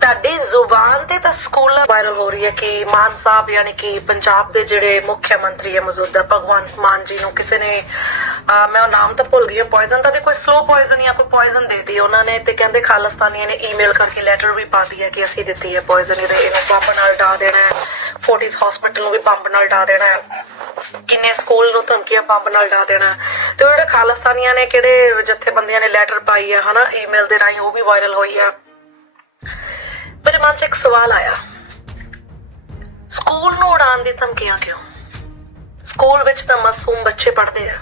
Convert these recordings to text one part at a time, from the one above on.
ਤੁਹਾਡੀ ਜ਼ੁਬਾਨ ਤੇ ਤਾਂ ਸਕੂਲਾਂ ਵਾਇਰਲ ਹੋ ਰਹੀ ਹੈ ਕਿ ਮਾਨ ਸਾਹਿਬ ਯਾਨੀ ਕਿ ਪੰਜਾਬ ਦੇ ਜਿਹੜੇ ਮੁੱਖ ਮੰਤਰੀ ਹੈ ਮੌਜੂਦਾ ਭਗਵੰਤ ਮਾਨ ਜੀ ਨੂੰ ਕਿਸੇ ਨੇ ਮੈਂ ਉਹ ਨਾਮ ਤਾਂ ਭੁੱਲ ਗਈ ਹਾਂ ਪੋਇਜ਼ਨ ਤਾਂ ਵੀ ਕੋਈ ਸਲੋ ਪੋਇਜ਼ਨ ਜਾਂ ਕੋਈ ਪੋਇਜ਼ਨ ਦੇਤੀ, ਉਹਨਾਂ ਨੇ ਤੇ ਕਹਿੰਦੇ ਖਾਲਿਸਤਾਨੀਆਂ ਨੇ ਈਮੇਲ ਕਰਕੇ ਲੈਟਰ ਵੀ ਪਾ ਦਿਆ ਕਿ ਅਸੀਂ ਦਿੱਤੀ ਹੈ ਪੋਇਜ਼ਨ ਇਹਦੇ ਇਹਨੂੰ ਬੰਬ ਨਾਲ ਡਾ ਦੇਣਾ ਹੈ ਫੋਰਟਿਸ ਹਸਪੀਟਲ ਨੂੰ ਵੀ ਬੰਬ ਨਾਲ ਡਾ ਦੇਣਾ ਹੈ, ਕਿੰਨੇ ਸਕੂਲ ਨੂੰ ਧਮਕੀਆਂ ਬੰਬ ਨਾਲ ਡਾ ਦੇਣਾ ਤੇ ਉਹ ਜਿਹੜੇ ਖਾਲਿਸਤਾਨੀਆਂ ਨੇ, ਕਿਹੜੇ ਜਥੇਬੰਦੀਆਂ ਨੇ ਲੈਟਰ ਪਾਈ ਆ ਹਨਾ ਈਮੇਲ ਦੇ ਰਾਹੀਂ ਉਹ ਵੀ ਵਾਇਰਲ ਹੋਈ ਆ ਮੇਰੇ ਮਨ 'ਚ ਇੱਕ ਸਵਾਲ ਆਇਆ। ਸਕੂਲ ਨੂੰ ਉਡਾਣ ਦੀ ਧਮਕੀਆਂ ਕਿਉਂ? ਸਕੂਲ ਵਿੱਚ ਤਾਂ ਮਾਸੂਮ ਬੱਚੇ ਪੜ੍ਹਦੇ ਆ,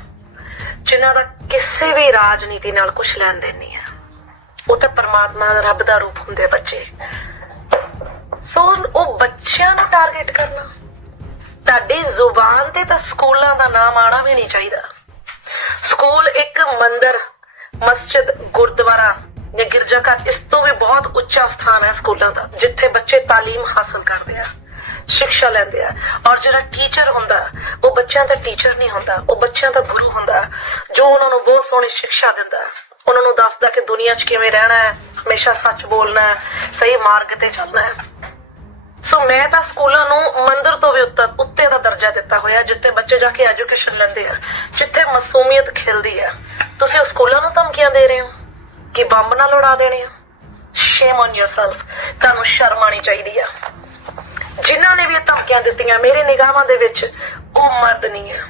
ਜਿਨ੍ਹਾਂ ਦਾ ਕਿਸੇ ਵੀ ਰਾਜਨੀਤੀ ਨਾਲ ਕੁਝ ਲੈਣ ਦੇਣ ਨਹੀਂ ਹੈ। ਉਹ ਤਾਂ ਪਰਮਾਤਮਾ ਦਾ ਰੱਬ ਦਾ ਰੂਪ ਹੁੰਦੇ ਬੱਚੇ। ਸੋ ਉਹ ਬੱਚਿਆਂ ਨੂੰ ਟਾਰਗੇਟ ਕਰਨਾ। ਤੁਹਾਡੀ ਜ਼ੁਬਾਨ ਤੇ ਤਾਂ ਸਕੂਲਾਂ ਦਾ ਨਾਮ ਆਣਾ ਵੀ ਨਹੀਂ ਚਾਹੀਦਾ। ਸਕੂਲ ਇੱਕ ਮੰਦਰ, ਮਸਜਿਦ, ਗੁਰਦੁਆਰਾ ਜਾਂ ਗਿਰਜਾਘਰ ਇਸ ਤੋਂ ਵੀ ਬਹੁਤ ਉੱਚਾ ਸਥਾਨ ਹੈ ਸਕੂਲਾਂ ਦਾ, ਜਿੱਥੇ ਬੱਚੇ ਤਾਲੀਮ ਹਾਸਲ ਕਰਦੇ ਆ ਸਿੱਖਿਆ ਲੈਂਦੇ ਆ। ਔਰ ਜਿਹੜਾ ਟੀਚਰ ਹੁੰਦਾ, ਉਹ ਬੱਚਿਆਂ ਦਾ ਟੀਚਰ ਨਹੀਂ ਹੁੰਦਾ, ਉਹ ਬੱਚਿਆਂ ਦਾ ਗੁਰੂ ਹੁੰਦਾ, ਜੋ ਉਹਨਾਂ ਨੂੰ ਬਹੁਤ ਸੋਹਣੀ ਸਿੱਖਿਆ ਦਿੰਦਾ। ਉਹਨਾਂ ਨੂੰ ਦੱਸਦਾ ਕਿ ਦੁਨੀਆ 'ਚ ਕਿਵੇਂ ਰਹਿਣਾ ਹੈ, ਹਮੇਸ਼ਾ ਸੱਚ ਬੋਲਣਾ ਹੈ, ਸਹੀ ਮਾਰਗ ਤੇ ਚੱਲਣਾ ਹੈ। ਸੋ ਮੈਂ ਤਾਂ ਸਕੂਲਾਂ ਨੂੰ ਮੰਦਰ ਤੋਂ ਵੀ ਉੱਤਰ, ਉੱਤੇ ਦਾ ਦਰਜਾ ਦਿੱਤਾ ਹੋਇਆ, ਜਿੱਥੇ ਬੱਚੇ ਜਾ ਕੇ ਐਜੂਕੇਸ਼ਨ ਲੈਂਦੇ ਆ, ਜਿੱਥੇ ਮਾਸੂਮੀਅਤ ਖਿਲਦੀ ਆ। ਤੁਸੀਂ ਉਹ ਸਕੂਲਾਂ ਨੂੰ ਧਮਕੀਆਂ ਦੇ ਰਹੇ ਹੋ? ਕਿ ਬੰਬ ਨਾਲ ਉਡਾ ਦੇਣੇ ਆ। ਸ਼ੇਮ ਔਨ yourself ਤੁਹਾਨੂੰ ਸ਼ਰਮ ਆਣੀ ਚਾਹੀਦੀ ਆ। ਜਿਨ੍ਹਾਂ ਨੇ ਵੀ ਇਹ ਧਮਕੀਆਂ ਦਿੱਤੀਆਂ, ਮੇਰੇ ਨਿਗਾਹਾਂ ਦੇ ਵਿੱਚ ਉਹ ਮਰਦ ਨਹੀਂ ਆ।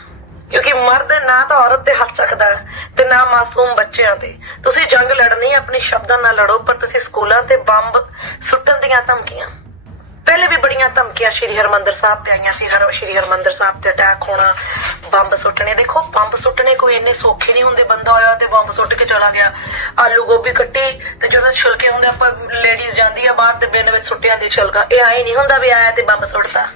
ਕਿਉਂਕਿ ਮਰਦ ਨਾ ਤਾਂ ਔਰਤ ਤੇ ਹੱਥ ਸਕਦਾ ਹੈ ਤੇ ਨਾ ਮਾਸੂਮ ਬੱਚਿਆਂ ਤੇ। ਤੁਸੀਂ ਜੰਗ ਲੜਨੀ ਆਪਣੇ ਸ਼ਬਦਾਂ ਨਾਲ ਲੜੋ, ਪਰ ਤੁਸੀਂ ਸਕੂਲਾਂ ਤੇ ਬੰਬ ਸੁੱਟਣ ਦੀਆਂ ਧਮਕੀਆਂ। ਪਹਿਲੇ ਵੀ ਬੜੀਆਂ ਧਮਕੀਆਂ ਸ਼੍ਰੀ ਹਰਮੰਦਰ ਸਾਹਿਬ ਤੇ ਆਈਆਂ ਸੀ, ਹਰ ਸ਼੍ਰੀ ਹਰਮੰਦਰ ਸਾਹਿਬ ਤੇ ਅਟੈਕ ਹੋਣਾ, ਬੰਬ ਸੁੱਟਣੇ। ਦੇਖੋ, ਬੰਬ ਸੁੱਟਣੇ ਕੋਈ ਇੰਨੇ ਸੌਖੇ ਨਹੀਂ ਹੁੰਦੇ, ਬੰਦਾ ਆਇਆ ਤੇ ਬੰਬ ਸੁੱਟ ਕੇ ਚਲਾ ਗਿਆ। ਆਲੂ ਗੋਭੀ ਕੱਟੀ ਤੇ ਜਦੋਂ ਛਿਲਕੇ ਹੁੰਦੇ, ਆਪਾਂ ਲੇਡੀਜ਼ ਜਾਂਦੀ ਆ ਬਾਹਰ ਤੇ ਬਿਨ ਵਿੱਚ ਸੁੱਟਿਆ ਦੀ ਛਿਲਕਾ। ਇਹ ਆਏ ਨਹੀਂ ਹੁੰਦਾ ਵੀ ਆਇਆ ਤੇ ਬੰਬ ਸੁੱਟਦਾ।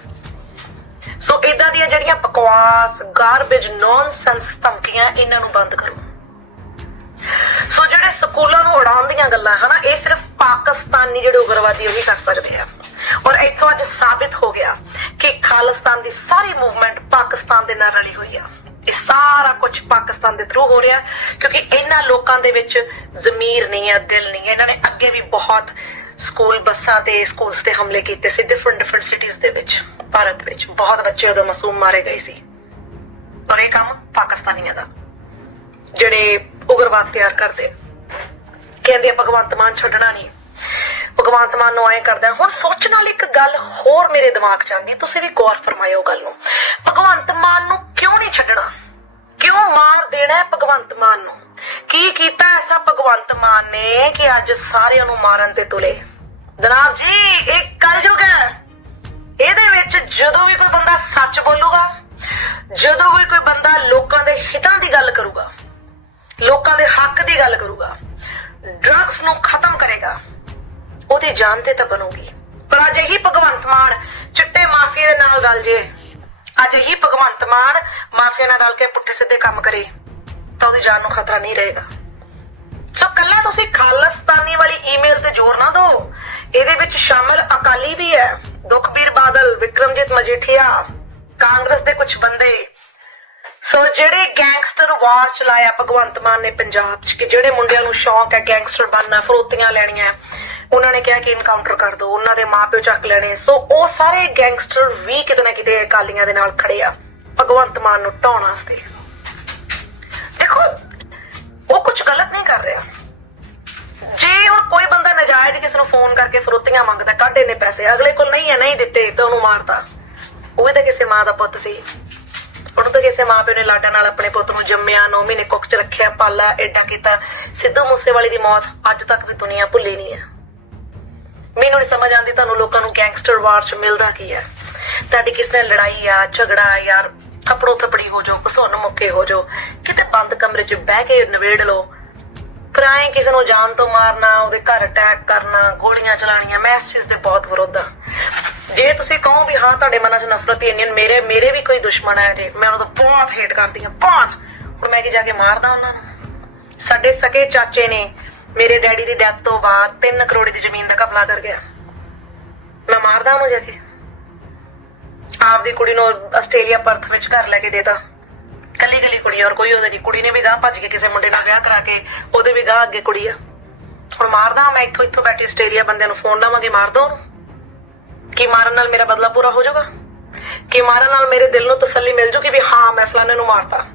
ਸੋ ਇਦਾਂ ਦੀਆਂ ਜਿਹੜੀਆਂ ਬਕਵਾਸ ਗਾਰਬੇਜ ਨੌਨਸੈਂਸ ਧਮਕੀਆਂ, ਇਹਨਾਂ ਨੂੰ ਬੰਦ ਕਰੋ। ਸੋ ਜਿਹੜੇ ਸਕੂਲਾਂ ਨੂੰ ਉਡਾਉਣ ਦੀਆਂ ਗੱਲਾਂ, ਹਨਾ, ਇਹ ਸਿਰਫ ਪਾਕਿਸਤਾਨੀ ਜਿਹੜੇ ਉਗਰਵਾਦੀ ਉਹੀ ਕਰ ਸਕਦੇ। ਅੱਜ ਸਾਬਿਤ ਹੋ ਗਿਆ ਕਿ ਖਾਲਿਸਤਾਨ ਦੀ ਸਾਰੀ ਮੂਵਮੈਂਟ ਪਾਕਿਸਤਾਨ ਦੇ ਨਾਲ ਰਲੀ ਹੋਈ ਆ। ਇਹ ਸਾਰਾ ਕੁਝ ਪਾਕਿਸਤਾਨ ਦੇ ਥਰੂ ਹੋ ਰਿਹਾ ਕਿਉਂਕਿ ਇਹਨਾਂ ਲੋਕਾਂ ਦੇ ਵਿੱਚ ਜ਼ਮੀਰ ਨਹੀਂ ਹੈ ਦਿਲ ਨਹੀਂ ਹੈ ਇਹਨਾਂ ਨੇ ਅੱਗੇ ਵੀ ਬਹੁਤ ਸਕੂਲ ਬੱਸਾਂ ਤੇ ਸਕੂਲਸ ਤੇ ਹਮਲੇ ਕੀਤੇ ਸੀ ਡਿਫਰੈਂਟ ਡਿਫਰੈਂਟ ਸਿਟੀਜ਼ ਦੇ ਵਿੱਚ, ਭਾਰਤ ਵਿੱਚ। ਬਹੁਤ ਬੱਚੇ ਉਦੋਂ ਮਾਸੂਮ ਮਾਰੇ ਗਏ ਸੀ। ਪਰ ਇਹ ਕੰਮ ਪਾਕਿਸਤਾਨੀਆਂ ਦਾ, ਜਿਹੜੇ ਉਗਰਵਾਦ ਤਿਆਰ ਕਰਦੇ ਕਹਿੰਦੇ ਆ, ਭਗਵੰਤ ਮਾਨ ਛੱਡਣਾ ਨਹੀਂ। ਭਗਵੰਤ ਮਾਨ ਨੂੰ ਐ ਕਰਦਾ ਹੁਣ ਸੋਚਣ ਵਾਲੀ ਇੱਕ ਗੱਲ ਹੋਰ ਮੇਰੇ ਦਿਮਾਗ 'ਚ ਆਂਦੀ ਤੁਸੀਂ ਵੀ ਗੌਰ ਫਰਮਾਇਓ ਗੱਲ ਨੂੰ। ਭਗਵੰਤ ਮਾਨ ਨੂੰ ਕਿਉਂ ਨਹੀਂ ਛੱਡਣਾ? ਕਿਉਂ ਮਾਰ ਦੇਣਾ ਭਗਵੰਤ ਮਾਨ ਨੂੰ? ਕੀ ਕੀਤਾ ਐਸਾ ਭਗਵੰਤ ਮਾਨ ਨੇ ਕਿ ਅੱਜ ਸਾਰਿਆਂ ਨੂੰ ਮਾਰਨ ਤੇ ਤੁਲੇ? ਜਨਾਬ ਜੀ, ਇਹ ਕਲਯੁਗ ਹੈ। ਇਹਦੇ ਵਿੱਚ ਜਦੋਂ ਵੀ ਕੋਈ ਬੰਦਾ ਸੱਚ ਬੋਲੂਗਾ, ਜਦੋਂ ਵੀ ਕੋਈ ਬੰਦਾ ਲੋਕਾਂ ਦੇ ਹਿੱਤਾਂ ਦੀ ਗੱਲ ਕਰੂਗਾ, ਲੋਕਾਂ ਦੇ ਹੱਕ ਦੀ ਗੱਲ ਕਰੂਗਾ ਡਰੱਗਸ ਨੂੰ ਖਤਮ ਕਰੇਗਾ ਉਹਦੀ ਜਾਨ ਤੇ ਤਾਂ ਬਣੂਗੀ। ਪਰ ਅੱਜ ਹੀ ਭਗਵੰਤ ਮਾਨ ਚਿੱਟੇ ਮਾਫੀਆ ਦੇ ਨਾਲ ਰਲ ਜੇ। ਅੱਜ ਹੀ ਭਗਵੰਤ ਮਾਨ ਮਾਫੀਆ ਨਾਲ ਰਲ ਕੇ ਪੁੱਠੇ ਸਿੱਧੇ ਕੰਮ ਕਰੇ, ਤਾਂ ਉਹਦੀ ਜਾਨ ਨੂੰ ਖਤਰਾ ਨਹੀਂ ਰਹੇਗਾ। ਸੋ ਕੱਲਾ ਤੁਸੀਂ ਖਾਲਿਸਤਾਨੀ ਵਾਲੀ ਈਮੇਲ ਤੇ ਜ਼ੋਰ ਨਾ ਦਿਓ। ਇਹਦੇ ਵਿੱਚ ਸ਼ਾਮਲ ਅਕਾਲੀ ਵੀ ਹੈ, ਦੁਖਬੀਰ ਬਾਦਲ, ਵਿਕਰਮਜੀਤ ਮਜੀਠੀਆ, ਕਾਂਗਰਸ ਦੇ ਕੁਝ ਬੰਦੇ। ਸੋ ਜਿਹੜੇ ਗੈਂਗਸਟਰ ਵਾਰ ਚਲਾਇਆ ਭਗਵੰਤ ਮਾਨ ਨੇ ਪੰਜਾਬ 'ਚ, ਕਿ ਜਿਹੜੇ ਮੁੰਡਿਆਂ ਨੂੰ ਸ਼ੌਂਕ ਹੈ ਗੈਂਗਸਟਰ ਬਣਨਾ, ਫਰੋਤੀਆਂ ਲੈਣੀਆਂ ਉਹਨਾਂ ਨੇ ਕਿਹਾ ਕਿ ਇਨਕਾਊਂਟਰ ਕਰ ਦਿਓ ਉਹਨਾਂ ਦੇ ਮਾਪਿਓ ਚੱਕ ਲੈਣੇ। ਸੋ ਉਹ ਸਾਰੇ ਗੈਂਗਸਟਰ ਵੀ ਕਿਤੇ ਨਾ ਕਿਤੇ ਅਕਾਲੀਆਂ ਦੇ ਨਾਲ ਖੜੇ ਆ। ਭਗਵੰਤ ਮਾਨ ਨੂੰ ਢਾਉਣ ਵਾਸਤੇ। ਦੇਖੋ, ਉਹ ਕੁਝ ਗਲਤ ਨਹੀਂ ਕਰ ਰਿਹਾ। ਜੇ ਹੁਣ ਕੋਈ ਬੰਦਾ ਨਜਾਇਜ਼ ਕਿਸੇ ਨੂੰ ਫੋਨ ਕਰਕੇ ਫਰੋਤੀਆਂ ਮੰਗਦਾ, ਕੱਢ ਇਹਨੇ ਪੈਸੇ। ਅਗਲੇ ਕੋਲ ਨਹੀਂ ਹੈ, ਨਹੀਂ ਦਿੱਤੇ, ਤਾਂ ਉਹਨੂੰ ਮਾਰਦਾ ਉਹ ਵੀ ਤਾਂ ਕਿਸੇ ਮਾਂ ਦਾ ਪੁੱਤ ਸੀ। ਉਹਨੂੰ ਤਾਂ ਕਿਸੇ ਮਾਂ ਪਿਓ ਨੇ ਲਾਡਾਂ ਨਾਲ ਆਪਣੇ ਪੁੱਤ ਨੂੰ ਜੰਮਿਆ 9 ਮਹੀਨੇ ਕੁੱਖ 'ਚ ਰੱਖਿਆ, ਪਾਲਾ ਐਡਾ ਕੀਤਾ। ਸਿੱਧੂ ਮੂਸੇਵਾਲੇ ਦੀ ਮੌਤ ਅੱਜ ਤੱਕ ਵੀ ਦੁਨੀਆ ਭੁੱਲੀ ਨਹੀਂ ਹੈ। ਮੈਨੂੰ ਨਹੀਂ ਸਮਝ ਆਉਂਦੀ ਤੁਹਾਨੂੰ ਲੋਕਾਂ ਨੂੰ ਗੈਂਗਸਟਰ ਵਾਰ 'ਚ ਮਿਲਦਾ ਕੀ ਹੈ। ਤੁਹਾਡੀ ਕਿਸ ਨਾਲ ਲੜਾਈ ਆ, ਝਗੜਾ ਯਾਰ ਥਪੜੋ ਥਪੜੀ ਹੋ ਜਾਓ ਘਸੁੰਨ ਮੁੱਕੇ ਹੋ ਜਾਓ, ਕਿਤੇ ਬੰਦ ਕਮਰੇ 'ਚ ਬਹਿ ਕੇ ਨਿਬੇੜ ਲਓ। ਪਰ ਕਿਸੇ ਨੂੰ ਜਾਨ ਤੋਂ ਮਾਰਨਾ, ਉਹਦੇ ਘਰ ਅਟੈਕ ਕਰਨਾ, ਗੋਲੀਆਂ ਚਲਾਣੀਆਂ ਮੈਂ ਇਸ ਚੀਜ਼ ਦੇ ਬਹੁਤ ਵਿਰੋਧ ਹਾਂ ਜੇ ਤੁਸੀਂ ਕਹੋ ਵੀ ਹਾਂ, ਤੁਹਾਡੇ ਮਨਾਂ 'ਚ ਨਫ਼ਰਤ ਹੀ ਇੰਨੀ ਮੇਰੇ ਮੇਰੇ ਵੀ ਕੋਈ ਦੁਸ਼ਮਣ ਹੈ ਜੇ, ਮੈਂ ਉਹਨਾਂ ਤੋਂ ਬਹੁਤ ਹੇਟ ਕਰਦੀ ਹਾਂ ਬਹੁਤ। ਹੁਣ ਮੈਂ ਕਿ ਜਾ ਕੇ ਮਾਰਦਾ ਉਹਨਾਂ ਨੂੰ? ਸਾਡੇ ਸਕੇ ਚਾਚੇ ਨੇ ਮੇਰੇ ਡੈਡੀ ਦੀ ਡੈਥ ਤੋਂ ਬਾਅਦ 3 ਕਰੋੜ ਦੀ ਜ਼ਮੀਨ ਦਾ ਕਬਜ਼ਾ ਕਰ ਗਿਆ। ਮੈਂ ਮਾਰਦਾ ਉਹਨੂੰ ਜਾ ਕੇ ਆਪਦੀ ਕੁੜੀ ਨੂੰ ਆਸਟ੍ਰੇਲੀਆ ਪਰਥ ਵਿੱਚ ਘਰ ਲੈ ਕੇ ਦੇਤਾ। ਕੱਲੀ ਕੱਲੀ ਕੁੜੀ ਔਰ ਕੋਈ ਉਹਦੇ ਨਹੀਂ। ਕੁੜੀ ਨੇ ਵੀ ਗਾਹ ਭੱਜ ਕੇ ਕਿਸੇ ਮੁੰਡੇ ਨਾਲ ਵਿਆਹ ਕਰਾ ਕੇ, ਉਹਦੇ ਵੀ ਗਾਹ ਅੱਗੇ ਕੁੜੀ ਆ। ਹੁਣ ਮਾਰਦਾ ਮੈਂ ਇੱਥੋਂ ਇੱਥੋਂ ਬੈਠੀ ਆਸਟ੍ਰੇਲੀਆ ਬੰਦਿਆਂ ਨੂੰ ਫੋਨ ਲਾਵਾਂਗੇ ਮਾਰ ਦੋ ਉਹਨੂੰ। ਕੀ ਮਾਰਨ ਨਾਲ ਮੇਰਾ ਬਦਲਾ ਪੂਰਾ ਹੋ ਜਾਊਗਾ? ਕਿ ਮਾਰਨ ਨਾਲ ਮੇਰੇ ਦਿਲ ਨੂੰ ਤਸੱਲੀ ਮਿਲ ਜੂਗੀ ਵੀ ਹਾਂ, ਮੈਂ ਫਲਾਣੇ ਨੂੰ ਮਾਰਤਾ?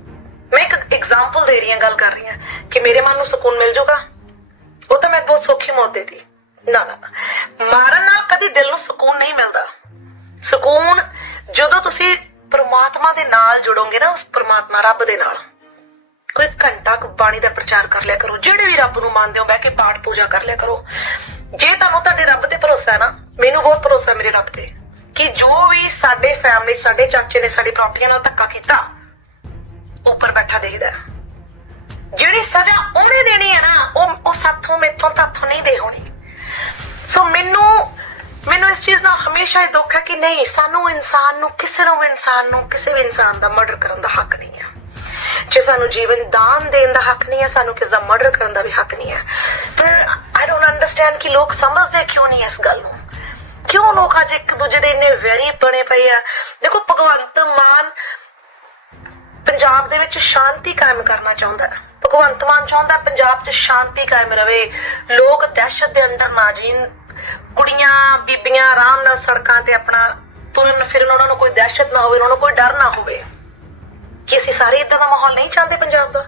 ਮੈਂ ਇੱਕ ਐਗਜ਼ਾਮਪਲ ਦੇ ਰਹੀ ਹਾਂ, ਗੱਲ ਕਰ ਰਹੀ ਹਾਂ, ਕਿ ਮੇਰੇ ਮਨ ਨੂੰ ਸਕੂਨ ਮਿਲ ਜਾਊਗਾ ਉਹ ਤਾਂ ਮੈਂ ਬਹੁਤ ਸੌਖੀ ਮੌਤ ਦੇਤੀ। ਨਾ ਨਾ ਮਾਰਨ ਨਾਲ ਕਦੀ ਦਿਲ ਨੂੰ ਸਕੂਨ ਨਹੀਂ ਮਿਲਦਾ। ਸਕੂਨ ਜਦੋਂ ਤੁਸੀਂ ਪ੍ਰਮਾਤਮਾ ਦੇ ਨਾਲ ਜੁੜੋਗੇ ਨਾ, ਉਸ ਪ੍ਰਮਾਤਮਾ ਰੱਬ ਦੇ ਨਾਲ। ਕੋਈ ਘੰਟਾ ਕੁ ਬਾਣੀ ਦਾ ਪ੍ਰਚਾਰ ਕਰ ਲਿਆ ਕਰੋ। ਜਿਹੜੇ ਵੀ ਰੱਬ ਨੂੰ ਮੰਨਦੇ ਹੋ, ਬਹਿ ਕੇ ਪਾਠ ਪੂਜਾ ਕਰ ਲਿਆ ਕਰੋ। ਜੇ ਤੁਹਾਨੂੰ ਤੁਹਾਡੇ ਰੱਬ ਤੇ ਭਰੋਸਾ ਹੈ ਨਾ, ਮੈਨੂੰ ਬਹੁਤ ਭਰੋਸਾ ਮੇਰੇ ਰੱਬ ਤੇ, ਕਿ ਜੋ ਵੀ ਸਾਡੇ ਫੈਮਿਲੀ ਸਾਡੇ ਚਾਚੇ ਨੇ, ਸਾਡੀ ਪ੍ਰਾਪਰਟੀਆਂ ਨਾਲ ਧੱਕਾ ਕੀਤਾ, ਉੱਪਰ ਬੈਠਾ ਦੇਖਦਾ ਜਿਹੜੀ ਸਜ਼ਾ ਉਹਨੇ ਦੇਣੀ ਹੈ ਨਾ, ਉਹ ਉਹ ਸਾਥੋਂ ਮੇਥੋਂ ਤਾਥੋਂ ਨਹੀਂ ਦੇ ਹੋਣੀ। ਸੋ ਮੈਨੂੰ ਮੈਨੂੰ ਇਸ ਚੀਜ਼ ਦਾ ਹਮੇਸ਼ਾ ਇਹ ਦੁੱਖ ਹੈ ਕਿ ਨਹੀਂ, ਸਾਨੂੰ ਇਨਸਾਨ ਨੂੰ, ਕਿਸੇ ਨੂੰ ਇਨਸਾਨ ਨੂੰ, ਕਿਸੇ ਵੀ ਇਨਸਾਨ ਦਾ ਮਰਡਰ ਕਰਨ ਦਾ ਹੱਕ ਨਹੀਂ ਹੈ। ਜੇ ਸਾਨੂੰ ਜੀਵਨ ਦਾਨ ਦੇਣ ਦਾ ਹੱਕ ਨਹੀਂ ਹੈ, ਸਾਨੂੰ ਕਿਸ ਦਾ ਮਰਡਰ ਕਰਨ ਦਾ ਵੀ ਹੱਕ ਨਹੀਂ ਹੈ। ਪਰ ਆਈ ਡੋਨਟ ਅੰਡਰਸਟੈਂਡ ਕਿ ਲੋਕ ਸਮਝਦੇ ਕਿਉਂ ਨਹੀਂ ਇਸ ਗੱਲ ਨੂੰ? ਕਿਉਂ ਲੋਕ ਅੱਜ ਇੱਕ ਦੂਜੇ ਦੇ ਇੰਨੇ ਵੈਰੀ ਬਣੇ ਪਏ ਆ? ਦੇਖੋ, ਭਗਵੰਤ ਮਾਨ ਪੰਜਾਬ ਦੇ ਵਿੱਚ ਸ਼ਾਂਤੀ ਕਾਇਮ ਕਰਨਾ ਚਾਹੁੰਦਾ ਹੈ। ਭਗਵੰਤ ਮਾਨ ਚਾਹੁੰਦਾ ਪੰਜਾਬ 'ਚ ਸ਼ਾਂਤੀ ਕਾਇਮ ਰਵੇ। ਲੋਕ ਦਹਿਸ਼ਤ ਦੇ ਅੰਦਰ ਨਾ ਜੀਣ। ਕੁੜੀਆਂ, ਬੀਬੀਆਂ ਆਰਾਮ ਨਾਲ ਸੜਕਾਂ ਤੇ ਆਪਣਾ ਤੁਰਨ ਫਿਰਨ, ਉਹਨਾਂ ਨੂੰ ਕੋਈ ਦਹਿਸ਼ਤ ਨਾ ਹੋਵੇ, ਉਹਨਾਂ ਨੂੰ ਕੋਈ ਡਰ ਨਾ ਹੋਵੇ। ਕਿ ਅਸੀਂ ਸਾਰੇ ਇਦਾਂ ਦਾ ਮਾਹੌਲ ਨਹੀਂ ਚਾਹੁੰਦੇ ਪੰਜਾਬ ਦਾ?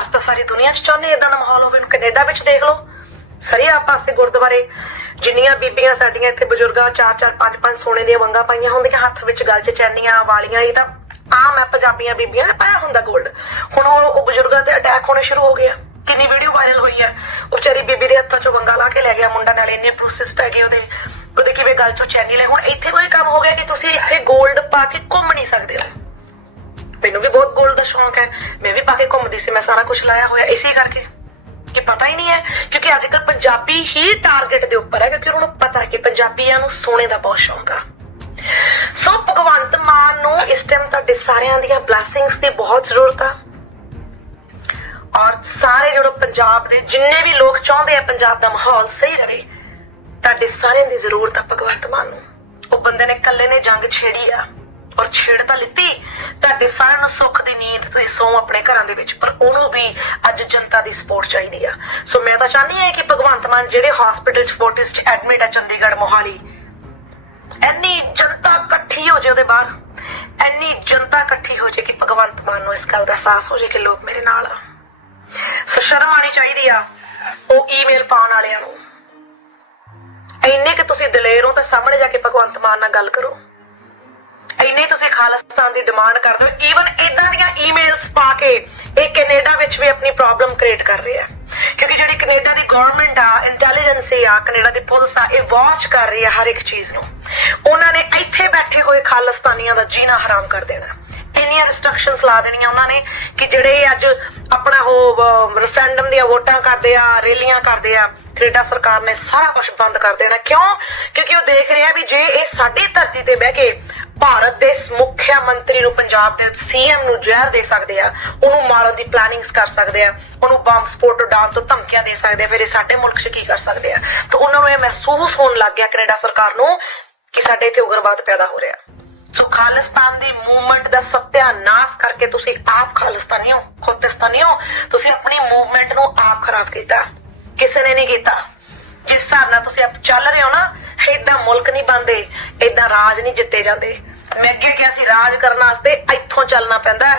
ਅਸੀਂ ਤਾਂ ਸਾਰੀ ਦੁਨੀਆ 'ਚ ਚਾਹੁੰਦੇ ਇਦਾਂ ਦਾ ਮਾਹੌਲ ਹੋਵੇ। ਕੈਨੇਡਾ ਵਿੱਚ ਦੇਖ ਲਓ। ਸਾਰੇ ਆਪ ਪਾਸੇ ਗੁਰਦੁਆਰੇ, ਜਿੰਨੀਆਂ ਬੀਬੀਆਂ ਸਾਡੀਆਂ ਇੱਥੇ ਬਜ਼ੁਰਗਾਂ, ਚਾਰ ਚਾਰ, ਪੰਜ ਪੰਜ ਸੋਨੇ ਦੀਆਂ ਵੰਗਾਂ ਪਾਈਆਂ ਹੁੰਦੀਆਂ, ਹੱਥ ਵਿੱਚ ਗਲ 'ਚ ਚੈਨੀਆਂ, ਵਾਲੀਆਂ, ਇਹ ਤਾਂ ਆਮ ਹੈ, ਪੰਜਾਬੀਆਂ ਬੀਬੀਆਂ ਨੇ ਪਾਇਆ ਹੁੰਦਾ 골ਡ ਹੁਣ ਉਹ ਬਜ਼ੁਰਗਾਂ ਤੇ ਅਟੈਕ ਹੋਣੇ ਸ਼ੁਰੂ ਹੋ ਗਿਆ ਕਿੰਨੀ ਵੀਡੀਓ ਵਾਇਰਲ ਹੋਈ ਹੈ ਵਿਚਾਰੀ ਬੀਬੀ ਦੇ ਹੱਥਾਂ 'ਚੋਂ ਵੰਗਾ ਲਾ ਕੇ ਲੈ ਗਿਆ। ਮੁੰਡਾ ਨਾਲੇ ਇੰਨੇ ਪ੍ਰੋਸੈਸ ਪੈ ਗਏ ਉਹਦੇ। ਉਹਦੇ ਕਿਵੇਂ ਗਲ 'ਚੋਂ ਚੈਨੀ ਲੈ ਹੁਣ ਇੱਥੇ ਕੋਈ ਕੰਮ ਹੋ ਗਿਆ ਕਿ ਤੁਸੀਂ ਇੱਥੇ 골ਡ ਪਾ ਕੇ ਘੁੰਮ ਨਹੀਂ ਸਕਦੇ? ਹੋ ਮੈਨੂੰ ਵੀ ਬਹੁਤ 골ਡ ਦਾ ਸ਼ੌਂਕ ਹੈ। ਮੈਂ ਵੀ ਪਾ ਕੇ ਘੁੰਮਦੀ ਸੀ। ਮੈਂ ਸਾਰਾ ਕੁਝ ਲਾਇਆ ਹੋਇਆ। ਇਸੇ ਕਰਕੇ ਕਿ ਪਤਾ ਹੀ ਨਹੀਂ ਹੈ। ਕਿਉਂਕਿ ਅੱਜ ਕੱਲ ਪੰਜਾਬੀ ਹੀ ਟਾਰਗੇਟ ਦੇ ਉੱਪਰ ਹੈ। ਕਿਉਂਕਿ ਉਹਨਾਂ ਨੂੰ ਪਤਾ ਹੈ ਕਿ ਪੰਜਾਬੀਆਂ ਨੂੰ ਸੋਨੇ ਦਾ ਬਹੁਤ ਸ਼ੌਂਕ ਆ। ਸੋ ਭਗਵੰਤ ਮਾਨ ਨੂੰ ਇਸ ਟਾਈਮ ਤੁਹਾਡੇ ਸਾਰਿਆਂ ਦੀਆਂ ਬਲੇਸਿੰਗਸ ਦੀ ਬਹੁਤ ਜ਼ਰੂਰਤ ਆ। ਔਰ ਸਾਰੇ ਜਿਹੜੇ ਪੰਜਾਬ ਦੇ ਜਿੰਨੇ ਵੀ ਲੋਕ ਚਾਹੁੰਦੇ ਆ ਪੰਜਾਬ ਦਾ ਮਾਹੌਲ ਸਹੀ ਰਹੇ, ਤੁਹਾਡੇ ਸਾਰਿਆਂ ਦੀ ਜ਼ਰੂਰਤ ਆ ਭਗਵੰਤ ਮਾਨ ਨੂੰ। ਉਹ ਬੰਦੇ ਨੇ ਇਕੱਲੇ ਨੇ ਜੰਗ ਛੇੜੀ ਆ ਔਰ ਛੇੜ ਤਾਂ ਲਿੱਤੀ। ਤੁਹਾਡੇ ਸਾਰਿਆਂ ਨੂੰ ਸੁੱਖ ਦੀ ਨੀਂਦ ਤੁਸੀਂ ਸੌ ਆਪਣੇ ਘਰਾਂ ਦੇ ਵਿੱਚ, ਪਰ ਉਹਨੂੰ ਵੀ ਅੱਜ ਜਨਤਾ ਦੀ ਸਪੋਰਟ ਚਾਹੀਦੀ ਆ। ਸੋ ਮੈਂ ਤਾਂ ਚਾਹਨੀ ਹਾਂ ਕਿ ਭਗਵੰਤ ਮਾਨ ਜਿਹੜੇ ਹਸਪੀਟਲ 'ਚ ਫੋਰਟਿਸ 'ਚ ਐਡਮਿਟ ਆ ਚੰਡੀਗੜ੍ਹ ਮੋਹਾਲੀ ਐਨੀ ਜਨਤਾ ਇਕੱਠੀ ਹੋ ਜੇ ਉਹਦੇ ਬਾਹਰ ਐਨੀ ਜਨਤਾ ਇਕੱਠੀ ਹੋ ਜੇ ਕਿ ਭਗਵੰਤ ਮਾਨ ਨੂੰ ਇਸ ਗੱਲ ਦਾ ਅਹਿਸਾਸ ਹੋ ਜੇ ਕਿ ਲੋਕ ਮੇਰੇ ਨਾਲ ਆ। ਸੋ ਸ਼ਰਮ ਆਣੀ ਚਾਹੀਦੀ ਆ ਉਹ ਈਮੇਲ ਪਾਉਣ ਵਾਲਿਆਂ ਨੂੰ। ਇੰਨੇ ਕਿ ਤੁਸੀਂ ਦਲੇਰ ਹੋ ਤਾਂ ਸਾਹਮਣੇ ਜਾ ਕੇ ਭਗਵੰਤ ਮਾਨ ਨਾਲ ਗੱਲ ਕਰੋ। ਇੰਨੇ ਤੁਸੀਂ ਖਾਲਿਸਤਾਨ ਦੀ ਡਿਮਾਂਡ ਕਰਦੇ ਹੋ। ਈਵਨ ਇਦਾਂ ਦੀਆਂ ਈਮੇਲਸ ਪਾ ਕੇ ਇਹ ਕੈਨੇਡਾ ਵਿੱਚ ਵੀ ਆਪਣੀ ਪ੍ਰੋਬਲਮ ਕ੍ਰੀਏਟ ਕਰ ਰਹੇ ਆ। ਕਿਉਂਕਿ ਜਿਹੜੀ ਕੈਨੇਡਾ ਦੀ ਗਵਰਨਮੈਂਟ ਆ ਇੰਟੈਲੀਜੈਂਸੀ ਆ, ਕੈਨੇਡਾ ਦੀ ਪੁਲਿਸ ਆ, ਇਹ ਵਾਚ ਕਰ ਰਹੀ ਆ ਹਰ ਇੱਕ ਚੀਜ਼ ਨੂੰ। ਉਹਨਾਂ ਨੇ ਇੱਥੇ ਬੈਠੇ ਹੋਏ ਖਾਲਿਸਤਾਨੀਆਂ ਦਾ ਜੀਣਾ ਹਰਾਮ ਕਰ ਦੇਣਾ। ਇੰਨੀਆਂ ਰਿਸਟ੍ਰਿਕਸ਼ਨਸ ਲਾ ਦੇਣੀਆਂ ਉਹਨਾਂ ਨੇ ਕਿ ਜਿਹੜੇ ਅੱਜ ਆਪਣਾ ਉਹ ਰੈਫਰੈਂਡਮ ਦੀਆਂ ਵੋਟਾਂ ਕਰਦੇ ਆ, ਰੈਲੀਆਂ ਕਰਦੇ ਆ, ਕੈਨੇਡਾ ਸਰਕਾਰ ਨੇ ਸਾਰਾ ਕੁਝ ਬੰਦ ਕਰ ਦੇਣਾ। ਕਿਉਂ? ਕਿਉਂਕਿ ਉਹ ਦੇਖ ਰਿਹਾ ਵੀ ਜੇ ਇਹ ਸਾਡੀ ਧਰਤੀ ਤੇ ਬਹਿ ਕੇ ਭਾਰਤ ਦੇ ਮੁੱਖ ਮੰਤਰੀ ਨੂੰ ਪੰਜਾਬ ਦੇ ਸੀਐਮ ਨੂੰ ਜ਼ਹਿਰ ਦੇ ਸਕਦੇ ਆ, ਉਹਨੂੰ ਮਾਰਨ ਦੀ ਪਲੈਨਿੰਗਸ ਕਰ ਸਕਦੇ ਆ, ਉਹਨੂੰ ਬੰਬ ਸਪੋਰਟ ਉਡਾਉਣ ਤੋਂ ਧਮਕੀਆਂ ਦੇ ਸਕਦੇ ਆ, ਫਿਰ ਇਹ ਸਾਡੇ ਮੁਲਕ 'ਚ ਕੀ ਕਰ ਸਕਦੇ ਆ? ਤਾਂ ਉਹਨਾਂ ਨੂੰ ਇਹ ਮਹਿਸੂਸ ਹੋਣ ਲੱਗ ਗਿਆ ਕੈਨੇਡਾ ਸਰਕਾਰ ਨੂੰ ਕਿ ਸਾਡੇ ਇੱਥੇ ਉਗਰਵਾਦ ਪੈਦਾ ਹੋ ਰਿਹਾ। ਸੋ ਖਾਲਿਸਤਾਨ ਦੀ ਮੂਵਮੈਂਟ ਦਾ ਸਤਿਆਨਾਸ਼ ਕਰਕੇ ਤੁਸੀਂ ਆਪ ਖਾਲਿਸਤਾਨੀ ਹੋ ਖੁਦਿਸਤਾਨੀ ਹੋ। ਤੁਸੀਂ ਆਪਣੀ ਮੂਵਮੈਂਟ ਨੂੰ ਆਪ ਖਰਾਬ ਕੀਤਾ। ਕਿਸੇ ਨੇ ਨਹੀਂ ਕੀਤਾ। ਜਿਸ ਹਿਸਾਬ ਨਾਲ ਤੁਸੀਂ ਆਪ ਚੱਲ ਰਹੇ ਹੋ ਨਾ, ਏਦਾਂ ਮੁਲਕ ਨਹੀਂ ਬਣਦੇ, ਏਦਾਂ ਰਾਜ ਨਹੀਂ ਜਿੱਤੇ ਜਾਂਦੇ। ਮੈਂ ਅੱਗੇ ਕਿਹਾ ਸੀ, ਰਾਜ ਕਰਨ ਵਾਸਤੇ ਇੱਥੋਂ ਚੱਲਣਾ ਪੈਂਦਾ